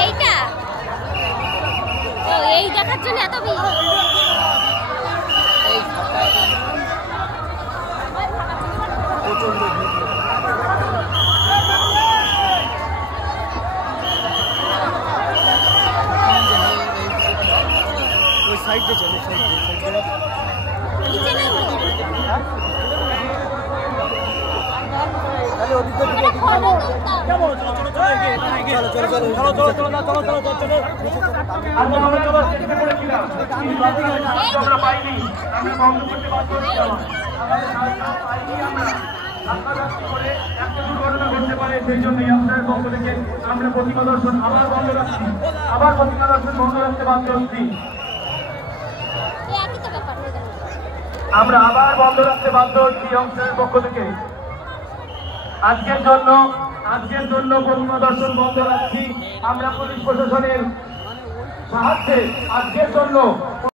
এইটা ও এই দেখার জন্য এত ভিড়। সাইডে চলে সাইডে নিচে নামবো তাহলে ওদিকে যাবো। চলো চলো চলো এগিয়ে চলো চলো চলো চলো চলো চলো চলো চলো চলো আমরা চলো চেষ্টা করেছিলাম আমরা পাইনি আমরা বন্ধ করতে বাধ্য হয়েছিলাম একটা দুর্ঘটনা ঘটতে পারে সেই জন্যই আপনার পক্ষ থেকে আমরা প্রতিমা দর্শন আবার বন্ধ রাখছি আবার প্রতিমা দর্শন বন্ধ রাখতে বাধ্য হচ্ছি আমরা আবার বন্ধ রাখতে বাধ্য হচ্ছি অংশের পক্ষ থেকে আজকের জন্য প্রতিমা দর্শন বন্ধ রাখছি আমরা পুলিশ প্রশাসনের সাহায্যে আজকের জন্য